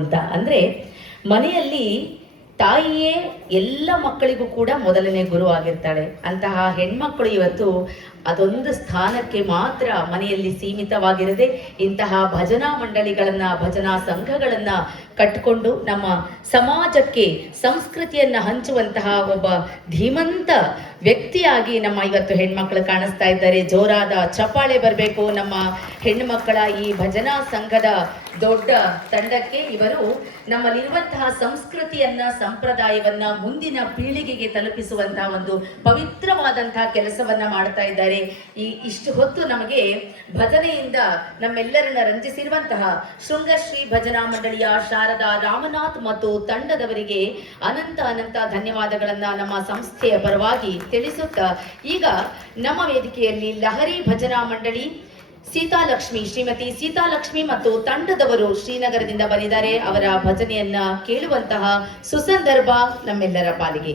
ಅಂತ ಅಂದ್ರೆ ಮನೆಯಲ್ಲಿ ತಾಯಿಯೇ ಎಲ್ಲ ಮಕ್ಕಳಿಗೂ ಕೂಡ ಮೊದಲನೇ ಗುರು ಆಗಿರ್ತಾಳೆ. ಅಂತಹ ಹೆಣ್ಮಕ್ಳು ಇವತ್ತು ಅದೊಂದು ಸ್ಥಾನಕ್ಕೆ ಮಾತ್ರ ಮನೆಯಲ್ಲಿ ಸೀಮಿತವಾಗಿರದೆ ಇಂತಹ ಭಜನಾ ಮಂಡಳಿಗಳನ್ನ, ಭಜನಾ ಸಂಘಗಳನ್ನ ಕಟ್ಟಿಕೊಂಡು ನಮ್ಮ ಸಮಾಜಕ್ಕೆ ಸಂಸ್ಕೃತಿಯನ್ನ ಹಂಚುವಂತಹ ಒಬ್ಬ ಧೀಮಂತ ವ್ಯಕ್ತಿಯಾಗಿ ನಮ್ಮ ಇವತ್ತು ಹೆಣ್ಮಕ್ಳು ಕಾಣಿಸ್ತಾ ಇದ್ದಾರೆ. ಜೋರಾದ ಚಪ್ಪಾಳೆ ಬರಬೇಕು ನಮ್ಮ ಹೆಣ್ಣುಮಕ್ಕಳ ಈ ಭಜನಾ ಸಂಘದ ದೊಡ್ಡ ತಂಡಕ್ಕೆ. ಇವರು ನಮ್ಮಲ್ಲಿರುವಂತಹ ಸಂಸ್ಕೃತಿಯನ್ನ, ಸಂಪ್ರದಾಯವನ್ನ ಮುಂದಿನ ಪೀಳಿಗೆಗೆ ತಲುಪಿಸುವಂತಹ ಒಂದು ಪವಿತ್ರವಾದಂತಹ ಕೆಲಸವನ್ನ ಮಾಡ್ತಾ ಇದ್ದಾರೆ. ಇಷ್ಟು ಹೊತ್ತು ನಮಗೆ ಭಜನೆಯಿಂದ ನಮ್ಮೆಲ್ಲರನ್ನ ರಂಜಿಸಿರುವಂತಹ ಶೃಂಗಶ್ರೀ ಭಜನಾ ಮಂಡಳಿಯ ಶಾರದಾ ರಾಮನಾಥ್ ಮತ್ತು ತಂಡದವರಿಗೆ ಅನಂತ ಅನಂತ ಧನ್ಯವಾದಗಳನ್ನ ನಮ್ಮ ಸಂಸ್ಥೆಯ ಪರವಾಗಿ ತಿಳಿಸುತ್ತಾ, ಈಗ ನಮ್ಮ ವೇದಿಕೆಯಲ್ಲಿ ಲಹರಿ ಭಜನಾ ಮಂಡಳಿ ಸೀತಾಲಕ್ಷ್ಮಿ, ಶ್ರೀಮತಿ ಸೀತಾಲಕ್ಷ್ಮಿ ಮತ್ತು ತಂಡದವರು ಶ್ರೀನಗರದಿಂದ ಬಂದಿದ್ದಾರೆ. ಅವರ ಭಜನೆಯನ್ನ ಕೇಳುವಂತಹ ಸುಸಂದರ್ಭ ನಮ್ಮೆಲ್ಲರ ಪಾಲಿಗೆ.